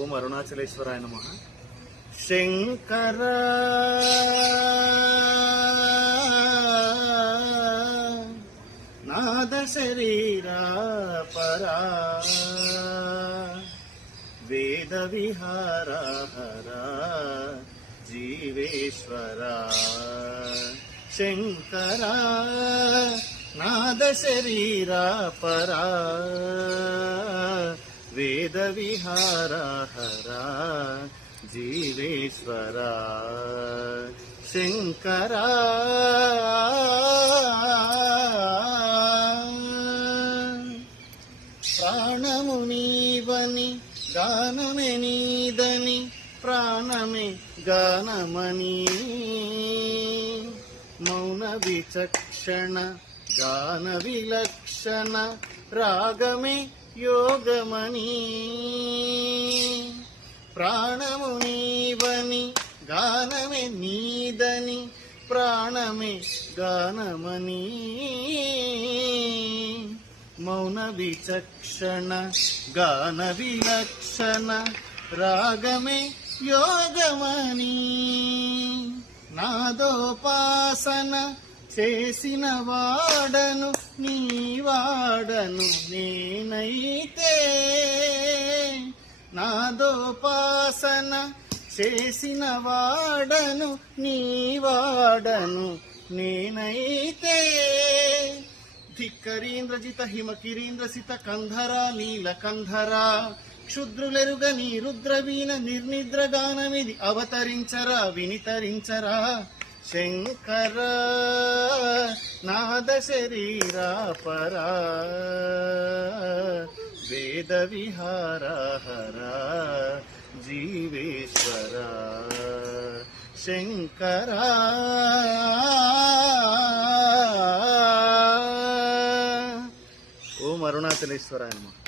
ఓం అరుణాచలేశ్వరాయ నమః. శంకర నాద శరీరా పరా వేద విహారా హరా జీవేశ్వరా. శంకర నాద శరీరా పరా వేద విహారా హరా జీవేశ్వరా. శంకరా ప్రాణము నీవని గానమే నీదని ప్రాణమే గానమని మౌన విచక్షణ గాన విలక్షణ రాగమే యోగమని. ప్రాణము నీవని గానమే నీదని ప్రాణమే గానమని మౌన విచక్షణ గాన విలక్షణ రాగమే యోగమని. నాదోపాసన చేసిన వాడను నీ వాడను నేనైతే. నాదోపాసన చేసిన వాడను నీ వాడను నేనైతే. ధిక్కరీంద్రజిత హిమకిరీంద్రసిత కంధరా నీలకంధరా క్షుద్రులెరుగని రుద్రవీణ నిర్నిద్రగానమిది అవతరించరా వినితరించరా. శంకర నాద శరీరా పరా వేద విహారా హరా జీవేశ్వరా. శంకర ఓం అరుణాచలేశ్వరాయ నమః.